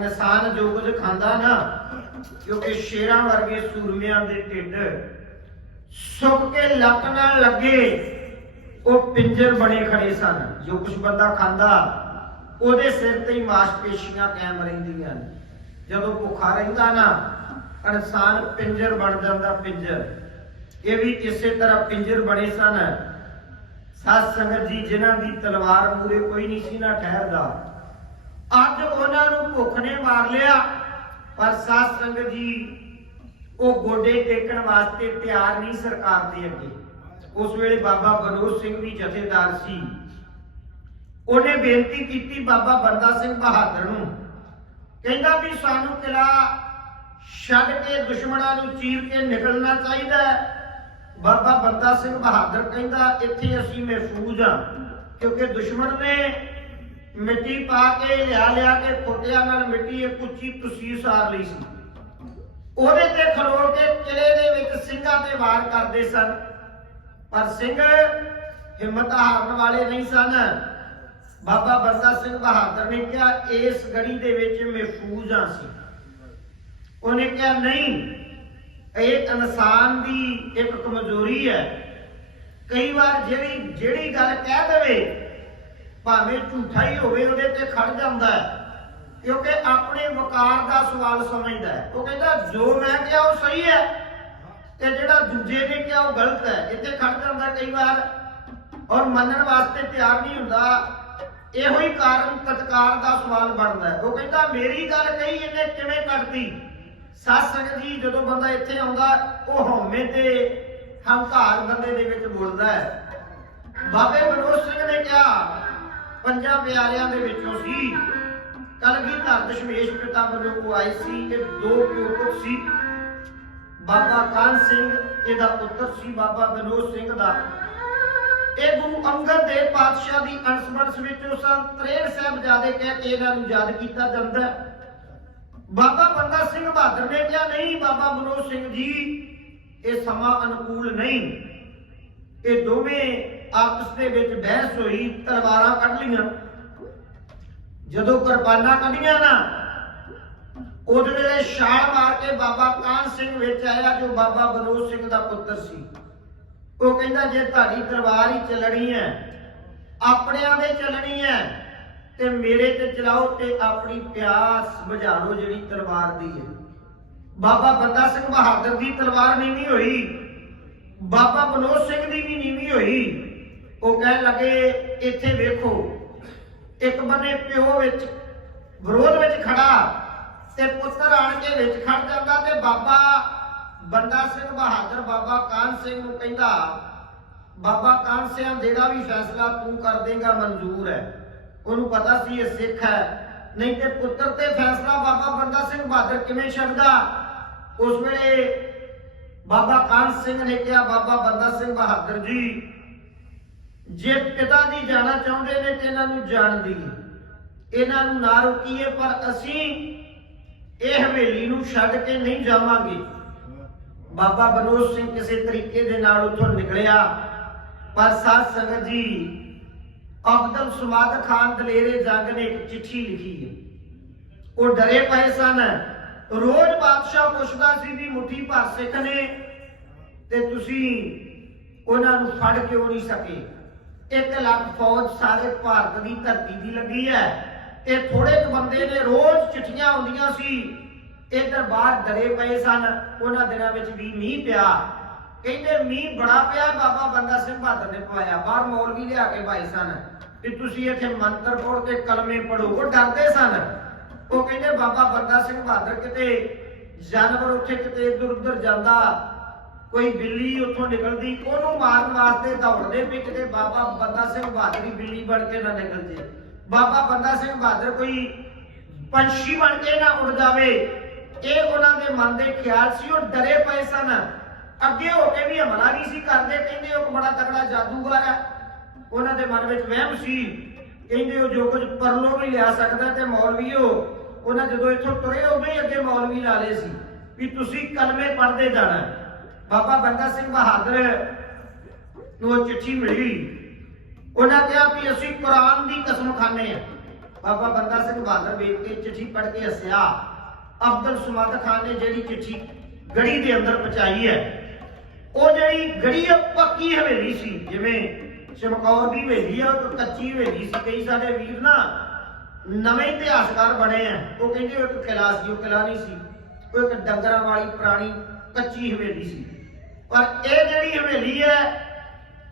ਇਨਸਾਨ ਜੋ ਕੁਝ ਖਾਂਦਾ ਨਾ, ਕਿਉਂਕਿ ਸ਼ੇਰਾਂ ਵਰਗੇ ਸੂਰਮਿਆਂ ਦੇ ਢਿੱਡ ਸੁੱਕ ਕੇ ਲੱਕ ਨਾਲ ਲੱਗੇ, ਉਹ ਪਿੰਜਰ ਬਣੇ ਖੜੇ ਸਨ। ਜੋ ਕੁਝ ਬੰਦਾ ਖਾਂਦਾ, ਉਹਦੇ ਸਿਰ ਤੇ ਹੀ ਮਾਸਪੇਸ਼ੀਆਂ ਕਾਇਮ ਰਹਿੰਦੀਆਂ ਨੇ। ਜਦੋਂ ਭੁੱਖਾ ਰਹਿੰਦਾ ਨਾ, ਇਨਸਾਨ ਪਿੰਜਰ ਬਣ ਜਾਂਦਾ ਪਿੰਜਰ। ਇਹ ਵੀ ਇਸੇ ਤਰ੍ਹਾਂ ਪਿੰਜਰ ਬਣੇ ਸਨ। ਸਾਧ ਸੰਗਤ ਜੀ, ਜਿਨ੍ਹਾਂ ਦੀ ਤਲਵਾਰ ਮੂਰੇ ਕੋਈ ਨਹੀਂ ਸੀ ਨਾ ਠਹਿਰਦਾ। ਅੱਜ ਉਹਨਾਂ ਨੂੰ ਭੁੱਖ ਨੇ ਮਾਰ ਲਿਆ। ਪਰ ਸਾਧ ਸੰਗਤ ਜੀ, ਉਹ ਗੋਡੇ ਟੇਕਣ ਵਾਸਤੇ ਤਿਆਰ ਨਹੀਂ ਸਰਕਾਰ ਦੇ ਅੱਗੇ। ਉਸ ਵੇਲੇ ਬਾਬਾ ਬਨੋਦ ਸਿੰਘ ਵੀ ਜਥੇਦਾਰ ਸੀ। ਉਹਨੇ ਬੇਨਤੀ ਕੀਤੀ ਬਾਬਾ ਬੰਦਾ ਸਿੰਘ ਬਹਾਦਰ ਨੂੰ। ਕਹਿੰਦਾ ਵੀ ਸਾਨੂੰ ਕਿਲਾ ਛੱਡ ਕੇ ਦੁਸ਼ਮਣਾਂ ਨੂੰ ਚੀਰ ਕੇ ਨਿਕਲਣਾ ਚਾਹੀਦਾ ਬਾਬਾ ਬੰਦਾ ਸਿੰਘ ਬਹਾਦਰ ਕਹਿੰਦਾ, ਇੱਥੇ ਅਸੀਂ ਮਹਿਫੂਜ਼ ਹਾਂ, ਕਿਉਂਕਿ ਦੁਸ਼ਮਣ ਨੇ ਮਿੱਟੀ ਪਾ ਕੇ, ਲਿਆ ਲਿਆ ਕੇ ਫੁੱਟਿਆਂ ਨਾਲ ਮਿੱਟੀ ਇੱਕ ਉੱਚੀ ਤਸੀਰ ਸਾਰ ਲਈ ਸੀ। ਉਹਦੇ ਤੇ ਖਲੋ ਕੇ ਕਿਲੇ ਦੇ ਵਿੱਚ ਸਿੰਘਾਂ ਤੇ ਵਾਰ ਕਰਦੇ ਸਨ। ਪਰ ਸਿੰਘ ਹਿੰਮਤ ਹਾਰਨ ਵਾਲੇ ਨਹੀਂ ਸਨ। ਬਾਬਾ ਬੰਦਾ ਸਿੰਘ ਬਹਾਦਰ ਨੇ ਕਿਹਾ, ਇਸ ਗੜੀ ਦੇ ਵਿੱਚ ਮਹਿਫੂਜ਼ ਹਾਂ ਸੀ ਉਹਨੇ ਕਿਹਾ, ਨਹੀਂ, ਇਹ ਇਨਸਾਨ ਦੀ ਇੱਕ ਕਮਜ਼ੋਰੀ ਹੈ। ਕਈ ਵਾਰ ਜਿਹੜੀ ਜਿਹੜੀ ਗੱਲ ਕਹਿ ਦੇਵੇ ਭਾਵੇਂ ਝੂਠਾ ਹੀ ਹੋਵੇ, ਉਹਦੇ ਤੇ ਖੜ ਜਾਂਦਾ ਹੈ। ਕਿਉਂਕਿ ਆਪਣੇ ਵਕਾਰ ਦਾ ਸਵਾਲ ਸਮਝਦਾ ਹੈ। ਉਹ ਕਹਿੰਦਾ, ਜੋ ਮੈਂ ਕਿਹਾ ਉਹ ਸਹੀ ਹੈ ਤੇ ਜਿਹੜਾ ਦੂਜੇ ਨੇ ਕਿਹਾ ਉਹ ਗਲਤ ਹੈ। ਇੱਥੇ ਖੜ ਜਾਂਦਾ ਕਈ ਵਾਰ ਔਰ ਮੰਨਣ ਵਾਸਤੇ ਤਿਆਰ ਨਹੀਂ ਹੁੰਦਾ। ਇਹੋ ਹੀ ਕਾਰਨ ਤਤਕਾਰ ਦਾ ਸਵਾਲ ਬਣਦਾ ਉਹ ਕਹਿੰਦਾ, ਮੇਰੀ ਗੱਲ ਕਹੀ, ਇਹਨੇ ਕਿਵੇਂ ਕੱਢਦੀ ਸੱਸ ਸੰਗਤ ਜੀ, ਜਦੋਂ ਬੰਦਾ ਇੱਥੇ ਆਉਂਦਾ, ਉਹ ਹਉਮੈ ਤੇ ਹੰਕਾਰ ਬੰਦੇ ਦੇ ਵਿੱਚ ਬੋਲਦਾ ਹੈ। ਬਾਬੇ ਮਨੋਜ ਸਿੰਘ ਨੇ ਕਿਹਾ ਪੰਜਾਂ ਪਿਆਰਿਆਂ ਦੇ ਵਿੱਚੋਂ ਸੀ ਕਲਗੀਧਰ ਦਸ਼ਮੇਸ਼ ਪਿਤਾ ਵੱਲੋਂ ਉਹ ਆਏ ਸੀ ਇਹ ਦੋ ਪਿਓ ਪੁੱਤ ਸੀ। ਬਾਬਾ ਕਾਨ ਸਿੰਘ, ਇਹਦਾ ਪੁੱਤਰ ਸੀ ਬਾਬਾ ਬਨੋਦ ਸਿੰਘ ਦਾ। ਇਹ ਗੁਰੂ ਅੰਗਦ ਦੇਵ ਪਾਤਸ਼ਾਹ ਦੀ ਅੰਸ਼ਵੰਸ਼ ਵਿੱਚੋਂ ਸਨ 63 ਸਾਹਿਬਜ਼ਾਦੇ ਕਹਿ ਕੇ ਇਹਨਾਂ ਨੂੰ ਯਾਦ ਕੀਤਾ ਜਾਂਦਾ ਬਾਬਾ ਬੰਦਾ ਸਿੰਘ ਬਹਾਦਰ ਨੇ ਕਿਹਾ ਨਹੀਂ, ਬਾਬਾ ਬਨੋਦ ਸਿੰਘ ਜੀ, ਇਹ ਸਮਾਂ ਅਨੁਕੂਲ ਨਹੀਂ। ਇਹ ਦੋਵੇਂ ਆਪਸ ਦੇ ਵਿੱਚ ਬਹਿਸ ਹੋਈ, ਤਲਵਾਰਾਂ ਕੱਢ ਲਈਆਂ। ਜਦੋਂ ਕੁਰਬਾਨਾਂ ਕੱਢੀਆਂ ਨਾ, ਉਹਦੇ ਵੇਲੇ ਛਾਲ ਮਾਰ ਕੇ ਬਾਬਾ ਕਾਨ ਸਿੰਘ ਵਿੱਚ ਆਇਆ, ਜੋ ਬਾਬਾ ਬਨੋਦ ਸਿੰਘ ਦਾ ਪੁੱਤਰ ਸੀ। ਉਹ ਕਹਿੰਦਾ, ਜੇ ਤੁਹਾਡੀ ਤਲਵਾਰ ਹੀ ਚੱਲਣੀ ਹੈ, ਆਪਣਿਆਂ ਦੇ ਚੱਲਣੀ ਹੈ, ਤੇ ਮੇਰੇ ਤੇ ਚਲਾਓ ਤੇ ਆਪਣੀ ਪਿਆਸ ਬੁਝਾ ਲਓ ਜਿਹੜੀ ਤਲਵਾਰ ਦੀ ਹੈ। ਬਾਬਾ ਬੰਦਾ ਸਿੰਘ ਬਹਾਦਰ ਦੀ ਤਲਵਾਰ ਨੀਵੀਂ ਹੋਈ, ਬਾਬਾ ਬਨੋਦ ਸਿੰਘ ਦੀ ਵੀ ਨੀਵੀਂ ਹੋਈ। ਉਹ ਕਹਿਣ ਲੱਗੇ, ਇੱਥੇ ਵੇਖੋ, ਇੱਕ ਬੰਨੇ ਪਿਓ ਵਿੱਚ, ਵਿਰੋਧ ਵਿੱਚ ਖੜਾ, ਤੇ ਪੁੱਤਰ ਆਣ ਕੇ ਵਿੱਚ ਖੜ ਜਾਂਦਾ ਤੇ ਬਾਬਾ ਬੰਦਾ ਸਿੰਘ ਬਹਾਦਰ, ਬਾਬਾ ਕਾਨ ਸਿੰਘ ਨੂੰ ਕਹਿੰਦਾ, ਬਾਬਾ ਕਾਨ ਸਿੰਘ ਜਿਹੜਾ ਵੀ ਫੈਸਲਾ ਤੂੰ ਕਰ ਦੇਗਾ, ਮਨਜ਼ੂਰ ਹੈ। ਉਹਨੂੰ ਪਤਾ ਸੀ ਇਹ ਸਿੱਖ ਹੈ। ਨਹੀਂ ਤੇ ਪੁੱਤਰ ਤੇ ਫੈਸਲਾ ਬਾਬਾ ਬੰਦਾ ਸਿੰਘ ਬਹਾਦਰ ਕਿਵੇਂ ਛੱਡਦਾ? ਉਸ ਵੇਲੇ ਬਾਬਾ ਕਾਨ ਸਿੰਘ ਨੇ ਕਿਹਾ, ਬਾਬਾ ਬੰਦਾ ਸਿੰਘ ਬਹਾਦਰ ਜੀ ਜੇ ਪਿਤਾ ਜੀ ਜਾਣਾ ਚਾਹੁੰਦੇ ਨੇ ਤੇ ਇਹਨਾਂ ਨੂੰ ਜਾਣ ਦਈਏ ਇਹਨਾਂ ਨੂੰ ਨਾ ਰੋਕੀਏ, ਪਰ ਅਸੀਂ ਇਹ ਹਵੇਲੀ ਨੂੰ ਛੱਡ ਕੇ ਨਹੀਂ ਜਾਵਾਂਗੇ। ਬਾਬਾ ਬਨੋਦ ਸਿੰਘ ਕਿਸੇ ਤਰੀਕੇ ਦੇ ਨਾਲ ਉੱਥੋਂ ਨਿਕਲਿਆ। ਪਰ ਸਾਧ ਸੰਗਤ ਜੀ, ਅਬਦੁਲ ਸਮਾਦ ਖਾਨ ਦਲੇਰੇ ਜੰਗ ਨੇ ਇੱਕ ਚਿੱਠੀ ਲਿਖੀ ਹੈ। ਉਹ ਡਰੇ ਪਏ ਸਨ। ਰੋਜ਼ ਬਾਦਸ਼ਾਹ ਪੁੱਛਦਾ ਸੀ ਵੀ ਮੁੱਠੀ ਭਰ ਸਿੱਖ ਨੇ ਤੇ ਤੁਸੀਂ ਉਹਨਾਂ ਨੂੰ ਫੜ ਕਿਉਂ ਨਹੀਂ ਸਕੇ? ਇੱਕ ਲੱਖ ਫੌਜ ਸਾਰੇ ਭਾਰਤ ਦੀ ਧਰਤੀ ਦੀ ਲੱਗੀ ਹੈ ਇਹ ਥੋੜੇ ਕੁ ਬੰਦੇ ਨੇ ਰੋਜ਼ ਚਿੱਠੀਆਂ ਹੁੰਦੀਆਂ ਸੀ ਇੱਧਰ ਬਾਹਰ ਡਰੇ ਪਏ ਸਨ, ਉਹਨਾਂ ਦਿਨਾਂ ਵਿੱਚ ਵੀ ਮੀਂਹ ਪਿਆ। ਕਹਿੰਦੇ ਮੀਂਹ ਬੜਾ ਪਿਆ, ਬਾਬਾ ਬੰਦਾ ਸਿੰਘ ਬਹਾਦਰ ਨੇ ਪਵਾਇਆ, ਬਾਹਰ ਮੌਲਵੀ ਲਿਆ ਕੇ ਭਾਈ ਸਨ। ਵੀ ਤੁਸੀਂ ਇੱਥੇ ਮੰਤਰ ਪੜ੍ਹ ਤੇ ਕਲਮੇ ਪੜੋ ਉਹ ਡਰਦੇ ਸਨ। ਉਹ ਕਹਿੰਦੇ ਬਾਬਾ ਬੰਦਾ ਸਿੰਘ ਬਹਾਦਰ ਕਿਤੇ ਜਾਨਵਰ ਉੱਥੇ ਕਿਤੇ ਇੱਧਰ ਉੱਧਰ ਜਾਂਦਾ ਕੋਈ ਬਿੱਲੀ ਉੱਥੋਂ ਨਿਕਲਦੀ, ਉਹਨੂੰ ਮਾਰਨ ਵਾਸਤੇ ਦੌੜਦੇ ਵੀ ਕਿਤੇ ਬਾਬਾ ਬੰਦਾ ਸਿੰਘ ਬਹਾਦਰ ਬਿੱਲੀ ਬਣ ਕੇ ਨਾ ਨਿਕਲ ਜੇ ਬਾਬਾ ਬੰਦਾ ਸਿੰਘ ਬਹਾਦਰ ਕੋਈ ਪੰਛੀ ਬਣ ਕੇ ਨਾ ਉੱਡ ਜਾਵੇ, ਇਹ ਉਹਨਾਂ ਦੇ ਮਨ ਦੇ ਖਿਆਲ ਸੀ, ਉਹ ਡਰੇ ਪਏ ਸਨ। ਅੱਗੇ ਹੋ ਕੇ ਵੀ ਹਮਲਾ ਨਹੀਂ ਸੀ ਕਰਦੇ, ਕਹਿੰਦੇ ਉਹ ਬੜਾ ਤਕੜਾ ਜਾਦੂਗਰ ਹੈ। ਉਹਨਾਂ ਦੇ ਮਨ ਵਿੱਚ ਵਹਿਮ ਸੀ, ਕਹਿੰਦੇ ਉਹ ਜੋ ਕੁਝ ਪਰਲੋ ਵੀ ਲਿਆ ਸਕਦਾ ਤੇ ਮੌਲਵੀਓ, ਉਹਨਾਂ ਜਦੋਂ ਇੱਥੋਂ ਤੁਰੇ ਉਦੋਂ ਹੀ ਅੱਗੇ ਮੌਲਵੀ ਲਾ ਲਏ ਸੀ, ਵੀ ਤੁਸੀਂ ਕਲਮੇ ਪੜ੍ਹਦੇ ਜਾਣਾ ਬਾਬਾ ਬੰਦਾ ਸਿੰਘ ਬਹਾਦਰ ਨੂੰ ਚਿੱਠੀ ਮਿਲੀ। ਉਹਨਾਂ ਕਿਹਾ ਵੀ ਅਸੀਂ ਕੁਰਾਨ ਦੀ ਕਸਮ ਖਾਂਦੇ ਆ ਬਾਬਾ ਬੰਦਾ ਸਿੰਘ ਬਹਾਦਰ ਵੇਖ ਕੇ ਚਿੱਠੀ ਪੜ੍ਹ ਕੇ ਹੱਸਿਆ। ਅਬਦੁਲ ਸਮਦ ਖਾਨ ਨੇ ਜਿਹੜੀ ਚਿੱਠੀ ਗੜੀ ਦੇ ਅੰਦਰ ਪਹੁੰਚਾਈ ਹੈ, ਉਹ ਜਿਹੜੀ ਗੜੀ ਆ, ਪੱਕੀ ਹਵੇਲੀ ਸੀ। ਜਿਵੇਂ ਚਮਕੌਰ ਦੀ ਹਵੇਲੀ ਆ, ਉਹ ਕੱਚੀ ਹਵੇਲੀ ਸੀ। ਕਈ ਸਾਡੇ ਵੀਰ ਨਾ ਨਵੇਂ ਇਤਿਹਾਸਕਾਰ ਬਣੇ ਆ। ਉਹ ਕਹਿੰਦੇ ਉਹ ਇੱਕ ਕਿਲਾ ਸੀ, ਉਹ ਕਿਲਾ ਨਹੀਂ ਸੀ। ਉਹ ਇੱਕ ਡੰਗਰਾਂ ਵਾਲੀ ਪੁਰਾਣੀ ਕੱਚੀ ਹਵੇਲੀ ਸੀ। ਪਰ ਇਹ ਜਿਹੜੀ ਹਵੇਲੀ ਹੈ,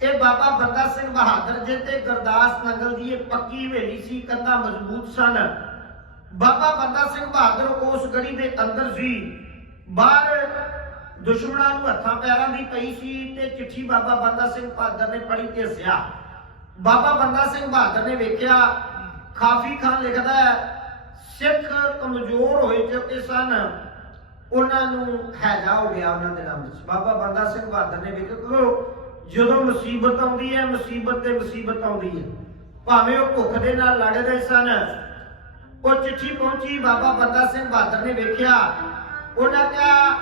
ਇਹ ਬਾਬਾ ਬੰਦਾ ਸਿੰਘ ਬਹਾਦਰ ਜੀ ਤੇ ਗੁਰਦਾਸ ਨੰਗਲ ਦੀ ਇਹ ਪੱਕੀ ਹਵੇਲੀ ਸੀ, ਕੰਧਾਂ ਮਜ਼ਬੂਤ ਸਨ। ਬਾਬਾ ਬੰਦਾ ਸਿੰਘ ਬਹਾਦਰ ਉਸ ਗੜੀ ਦੇ ਅੰਦਰ ਸੀ। ਬਾਹਰ ਦੁਸ਼ਮਣਾਂ ਨੂੰ ਹੱਥਾਂ ਪੈਰਾਂ ਦੀ ਪਈ ਸੀ ਤੇ ਚਿੱਠੀ ਬਾਬਾ ਬੰਦਾ ਸਿੰਘ ਬਹਾਦਰ ਨੇ ਪੜ੍ਹੀ ਤੇ ਹੱਸਿਆ ਬਾਬਾ ਬੰਦਾ ਸਿੰਘ ਬਹਾਦਰ ਨੇ ਵੇਖਿਆ ਖਾਫੀ ਖਾਨ ਲਿਖਦਾ ਹੈ, ਸਿੱਖ ਕਮਜ਼ੋਰ ਹੋਏ ਚੁੱਕੇ ਸਨ। ਉਹਨਾਂ ਨੂੰ ਹੈਜਾ ਹੋ ਗਿਆ ਉਹਨਾਂ ਦੇ ਨਾਮ ਵਿੱਚ ਬਾਬਾ ਬੰਦਾ ਸਿੰਘ ਬਹਾਦਰ ਨੇ ਵੇਖਿਆ ਕਿ ਜਦੋਂ ਮੁਸੀਬਤ ਆਉਂਦੀ ਹੈ ਮੁਸੀਬਤ ਤੇ ਮੁਸੀਬਤ ਆਉਂਦੀ ਹੈ ਭਾਵੇਂ ਉਹ ਭੁੱਖ ਦੇ ਨਾਲ ਲੜ ਰਹੇ ਸਨ ਉਹ ਚਿੱਠੀ ਪਹੁੰਚੀ ਬਾਬਾ ਬੰਦਾ ਸਿੰਘ ਬਹਾਦਰ ਨੇ ਵੇਖਿਆ ਉਹਨਾਂ ਕਿਹਾ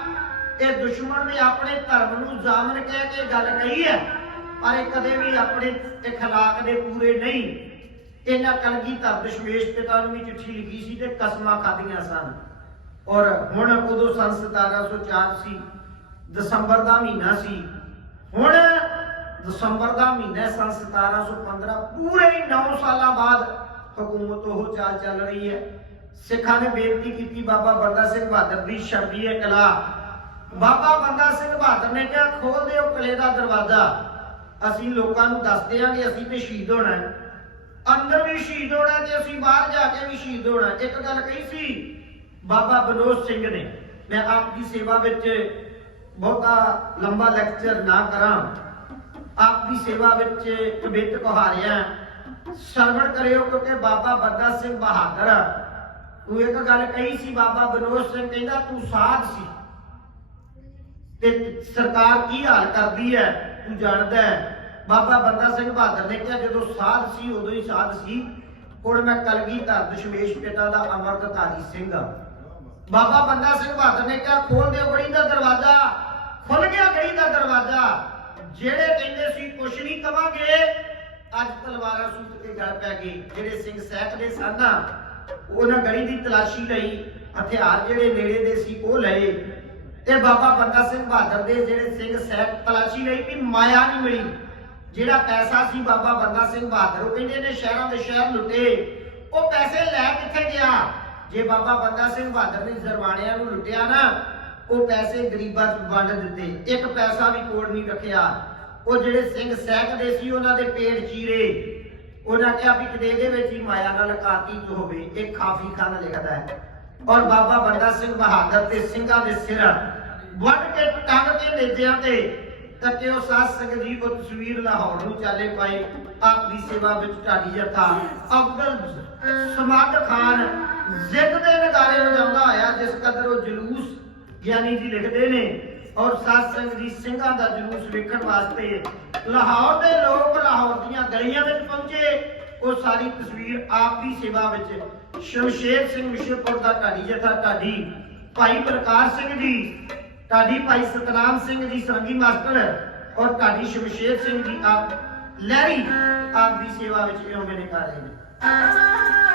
ਇਹ ਦੁਸ਼ਮਣ ਨੇ ਆਪਣੇ ਧਰਮ ਨੂੰ ਜ਼ਾਮਨ ਕਹਿ ਕੇ ਗੱਲ ਕਹੀ ਹੈ ਪਰ ਇਹ ਕਦੇ ਵੀ ਆਪਣੇ اخلاق ਦੇ ਪੂਰੇ ਨਹੀਂ ਇਹਨਾਂ ਕਲਗੀਧਰ ਦਸ਼ਮੇਸ਼ ਪਿਤਾ ਨੂੰ ਵੀ ਚਿੱਠੀ ਲਿਖੀ ਸੀ ਤੇ ਕਸਮਾਂ ਖਾਧੀਆਂ ਸਨ ਔਰ ਹੁਣ ਉਦੋਂ ਸੰਨ 1704 ਸੀ ਦਸੰਬਰ ਦਾ ਮਹੀਨਾ ਸੀ। ਹੁਣ ਦਸੰਬਰ ਦਾ ਮਹੀਨਾ ਸੰਨ 1715 ਪੂਰੇ 9 ਸਾਲਾਂ ਬਾਅਦ ਹਕੂਮਤ ਉਹ ਚਾਲ ਚੱਲ ਰਹੀ ਹੈ। ਸਿੱਖਾਂ ਨੇ ਬੇਨਤੀ ਕੀਤੀ, ਬਾਬਾ ਬੰਦਾ ਸਿੰਘ ਬਹਾਦਰ ਦੀ ਸ਼ਰਦੀ ਹੈ ਕਲਾ। ਬਾਬਾ ਬੰਦਾ ਸਿੰਘ ਬਹਾਦਰ ਨੇ ਕਿਹਾ, ਖੋਲ ਦਿਓ ਕਿਲੇ ਦਾ ਦਰਵਾਜ਼ਾ। ਅਸੀਂ ਲੋਕਾਂ ਨੂੰ ਦੱਸ ਦਿਆਂਗੇ, ਅਸੀਂ ਤੇ ਸ਼ਹੀਦ ਹੋਣਾ ਅੰਦਰ ਵੀ ਸ਼ਹੀਦ ਹੋਣਾ ਤੇ ਅਸੀਂ ਬਾਹਰ ਜਾ ਕੇ ਵੀ ਸ਼ਹੀਦ ਹੋਣਾ ਇੱਕ ਗੱਲ ਕਹੀ ਸੀ ਬਾਬਾ ਬਨੋਦ ਸਿੰਘ ਨੇ। ਮੈਂ ਆਪ ਦੀ ਸੇਵਾ ਵਿੱਚ ਬਹੁਤਾ ਲੰਬਾ ਲੈਕਚਰ ਨਾ ਕਰਾਂ। ਆਪ ਦੀ ਸੇਵਾ ਵਿੱਚ ਕਬਿਤ ਕਹਾਰਿਆ ਸਰਵਣ ਕਰਿਓ ਕਿਉਂਕਿ ਬਾਬਾ ਬੰਦਾ ਸਿੰਘ ਬਹਾਦਰ। ਉਹ ਇੱਕ ਗੱਲ ਕਹੀ ਸੀ, ਬਾਬਾ ਬਨੋਦ ਸਿੰਘ ਕਹਿੰਦਾ ਤੂੰ ਸਾਧ ਸੀ। ਤੇ ਸਰਕਾਰ ਕੀ ਹਾਲ ਕਰਦੀ ਹੈ ਤੂੰ ਜਾਣਦਾ ਹੈ ਬਾਬਾ ਬੰਦਾ ਸਿੰਘ ਬਹਾਦਰ ਨੇ ਕਿਹਾ, ਜਦੋਂ ਸਾਧ ਸੀ, ਉਦੋਂ ਹੀ ਸਾਧ ਸੀ। ਹੁਣ ਮੈਂ ਕਲਗੀਧਰ ਦਸ਼ਮੇਸ਼ ਪਿਤਾ ਦਾ ਅਮਰਤਧਾਰੀ ਸਿੰਘ ਬਾਬਾ ਬੰਦਾ ਸਿੰਘ ਬਹਾਦਰ ਨੇ ਕਿਹਾ, ਖੋਲ ਦਿਓ ਗੜੀ ਦਾ ਦਰਵਾਜ਼ਾ। ਖੁੱਲ ਗਿਆ ਗੜੀ ਦਾ ਦਰਵਾਜ਼ਾ। ਜਿਹੜੇ ਕਹਿੰਦੇ ਸੀ, ਕੁਛ ਨਹੀਂ ਕਵਾਂਗੇ, ਅੱਜ ਤਲਵਾਰਾਂ ਸੂਤ ਕੇ ਗਲ ਪੈ ਗਏ ਜਿਹੜੇ ਸਿੰਘ ਸਹਿਕਦੇ ਸਨ ਨਾ, ਉਹਨਾਂ ਗੜੀ ਦੀ ਤਲਾਸ਼ੀ ਲਈ ਹਥਿਆਰ ਜਿਹੜੇ ਨੇੜੇ ਦੇ ਸੀ, ਉਹ ਲਏ। ਤੇ ਬਾਬਾ ਬੰਦਾ ਸਿੰਘ ਬਹਾਦਰ ਦੇ ਜਿਹੜੇ ਸਿੰਘ ਸਹਿਕ ਤਲਾਸ਼ੀ ਲਈ ਵੀ ਮਾਇਆ ਨਹੀਂ ਮਿਲੀ। ਜਿਹੜਾ ਪੈਸਾ ਸੀ ਬਾਬਾ ਬੰਦਾ ਸਿੰਘ ਬਹਾਦਰ, ਉਹ ਕਹਿੰਦੇ ਨੇ ਸ਼ਹਿਰਾਂ ਦੇ ਸ਼ਹਿਰ ਲੁੱਟੇ। ਉਹ ਪੈਸੇ ਲੈ ਕਿੱਥੇ ਗਿਆ? ਜੇ ਬਾਬਾ ਬੰਦਾ ਸਿੰਘ ਬਹਾਦਰ ਨੇ ਜ਼ਰਵਾਣਿਆਂ ਨੂੰ ਲੁੱਟਿਆ ਨਾ, ਉਹ ਪੈਸੇ ਗਰੀਬਾਂ 'ਚ ਵੰਡ ਦਿੱਤੇ। ਇੱਕ ਪੈਸਾ ਵੀ ਕੋਲ ਨਹੀਂ ਰੱਖਿਆ। ਉਹ ਜਿਹੜੇ ਸਿੰਘ ਸਹਿਕਦੇ ਸੀ, ਉਹਨਾਂ ਦੇ ਪੇਟ ਚੀਰੇ। ਉਹਨਾਂ ਕਿਹਾ ਵੀ ਕਿਤੇ ਇਹਦੇ ਵਿੱਚ ਹੀ ਮਾਇਆ ਨਾਲ ਕਾਤੀ ਹੋਵੇ, ਇਹ ਖਾਫੀ ਖਾਨ ਲਿਖਦਾ ਹੈ। ਔਰ ਬਾਬਾ ਬੰਦਾ ਸਿੰਘ ਬਹਾਦਰ ਤੇ ਸਿੰਘਾਂ ਦੇ ਸਿਰ ਵੱਢ ਕੇ ਟੰਗ ਕੇ ਨੇਜਿਆਂ ਤੇ ਤੱਕੇ ਉਹ ਸਾਧ ਸੰਗਤ ਜੀ ਉਹ ਤਸਵੀਰ ਲਾਹੌਰ ਨੂੰ ਚਾਲੇ ਪਾਏ? ਆਪ ਦੀ ਸੇਵਾ ਵਿੱਚ ਢਾਡੀ ਜਥਾ ਅਬਦੁਲ ਸਮਾਦ ਖਾਨ ਜ਼ਿੱਦ ਦੇ ਨਗਾਰੇ ਵਜਾਉਂਦਾ ਆਇਆ, ਜਿਸ ਕਦਰ ਉਹ ਜਲੂਸ ਗਿਆਨੀ ਜੀ ਲਿਖਦੇ ਨੇ ਔਰ ਸਾਧ ਸੰਗਤ ਜੀ ਸਿੰਘਾਂ ਦਾ ਜਲੂਸ ਵੇਖਣ ਵਾਸਤੇ ਲਾਹੌਰ ਦੇ ਲੋਕ ਲਾਹੌਰ ਦੀਆਂ ਗਲੀਆਂ ਵਿੱਚ ਪਹੁੰਚੇ। ਉਹ ਸਾਰੀ ਤਸਵੀਰ ਆਪ ਦੀ ਸੇਵਾ ਵਿੱਚ ਸ਼ਮਸ਼ੇਰ ਸਿੰਘ ਮਿਸ਼ਰਪੁਰ ਦਾ ਢਾਡੀ ਜਥਾ ਢਾਡੀ ਭਾਈ ਪ੍ਰਕਾਸ਼ ਸਿੰਘ ਜੀ, ਢਾਡੀ ਭਾਈ ਸਤਨਾਮ ਸਿੰਘ ਜੀ, ਸੰਗੀ ਮਾਸਟਰ ਔਰ ਢਾਡੀ ਸ਼ਮਸ਼ੇਰ ਸਿੰਘ ਜੀ ਆਪ ਲਹਿਰੀ ਆਪ ਦੀ ਸੇਵਾ ਵਿੱਚ ਇਉਂ ਮੈਨੇ ਕਰ ਰਹੇ ਨੇ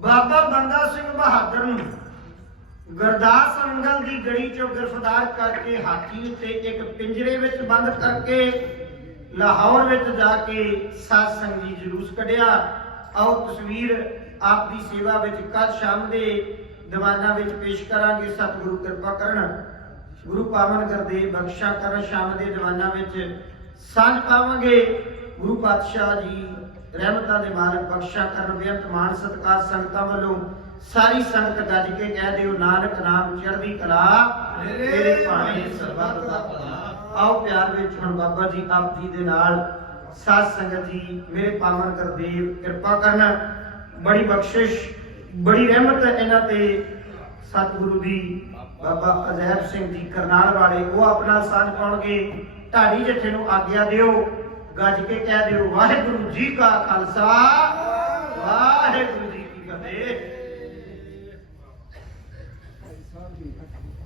ਬਾਬਾ ਬੰਦਾ ਸਿੰਘ ਬਹਾਦਰ ਨੂੰ ਗੁਰਦਾਸ ਅੰਗਲ ਦੀ ਗੜੀ ਚੋਂ ਗ੍ਰਿਫਤਾਰ ਕਰਕੇ ਹਾਥੀ ਉੱਤੇ ਇੱਕ ਪਿੰਜਰੇ ਵਿੱਚ ਬੰਦ ਕਰਕੇ ਲਾਹੌਰ ਵਿੱਚ ਜਾ ਕੇ ਸਾਧ ਸੰਗਤ ਜੀ ਜਲੂਸ ਕੱਢਿਆ। ਆਓ ਤਸਵੀਰ ਆਪ ਦੀ ਸੇਵਾ ਵਿੱਚ ਕੱਲ ਸ਼ਾਮ ਦੇ ਦੀਵਾਨਾਂ ਵਿੱਚ ਪੇਸ਼ ਕਰਾਂਗੇ। ਸਤਿਗੁਰੂ ਕਿਰਪਾ ਕਰਨ, ਗੁਰੂ ਪਾਵਨ ਕਰਦੇ ਬਖਸ਼ਾ ਕਰਨ, ਸ਼ਾਮ ਦੇ ਦੀਵਾਨਾਂ ਵਿੱਚ ਸਾਂਝ ਪਾਵਾਂਗੇ। ਗੁਰੂ ਪਾਤਸ਼ਾਹ ਜੀ ਰਹਿਮਤਾਂ ਦੇ ਮਾਲਕ ਬਖਸ਼ਾ ਕਰਨ ਬੇਅੰਤ ਮਾਨ ਸਤਕਾਰ ਸੰਗਤਾਂ ਵੱਲੋਂ ਸਾਰੀ ਸੰਗਤ ਗੱਜ ਕੇ ਕਹਿ ਦਿਓ ਨਾਨਕ ਨਾਮ ਚੜ੍ਹਦੀ ਕਲਾ ਤੇਰੇ ਭਾਣੇ ਸਰਬੱਤ ਦਾ ਭਲਾ। ਆਓ ਪਿਆਰ ਵਿੱਚ ਹੁਣ ਬਾਬਾ ਜੀ ਆਪ ਜੀ ਦੇ ਨਾਲ ਸਾਧ ਸੰਗਤ ਜੀ ਮੇਰੇ ਪਾਵਨ ਗੁਰਦੇਵ ਕਿਰਪਾ ਕਰਨ। ਬੜੀ ਬਖਸ਼ਿਸ਼ ਬੜੀ ਰਹਿਮਤ ਇਹਨਾਂ ਤੇ। ਸਤਿਗੁਰੂ ਦੀ ਬਾਬਾ ਅਜੈਬ ਸਿੰਘ ਜੀ ਕਰਨਾਲ ਵਾਲੇ ਉਹ ਆਪਣਾ ਸਾਂਝ ਪਾਉਣਗੇ। ਢਾਡੀ ਜੱਥੇ ਨੂੰ ਆਗਿਆ ਦਿਓ। ਗੱਜ ਕੇ ਕਹਿ ਦਿਓ, ਵਾਹਿਗੁਰੂ ਜੀ ਕਾ ਖਾਲਸਾ, ਵਾਹਿਗੁਰੂ ਜੀ ਕੀ ਫਤਿਹ।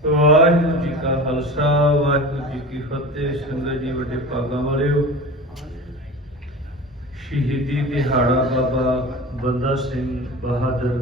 ਵਾਹਿਗੁਰੂ ਜੀ ਕਾ ਖਾਲਸਾ, ਵਾਹਿਗੁਰੂ ਜੀ ਕੀ ਫਤਿਹ। ਸੰਗਤ ਜੀ, ਵੱਡੇ ਭਾਗਾਂ ਵਾਲਿਓ, ਸ਼ਹੀਦੀ ਦਿਹਾੜਾ ਬਾਬਾ ਬੰਦਾ ਸਿੰਘ ਬਹਾਦਰ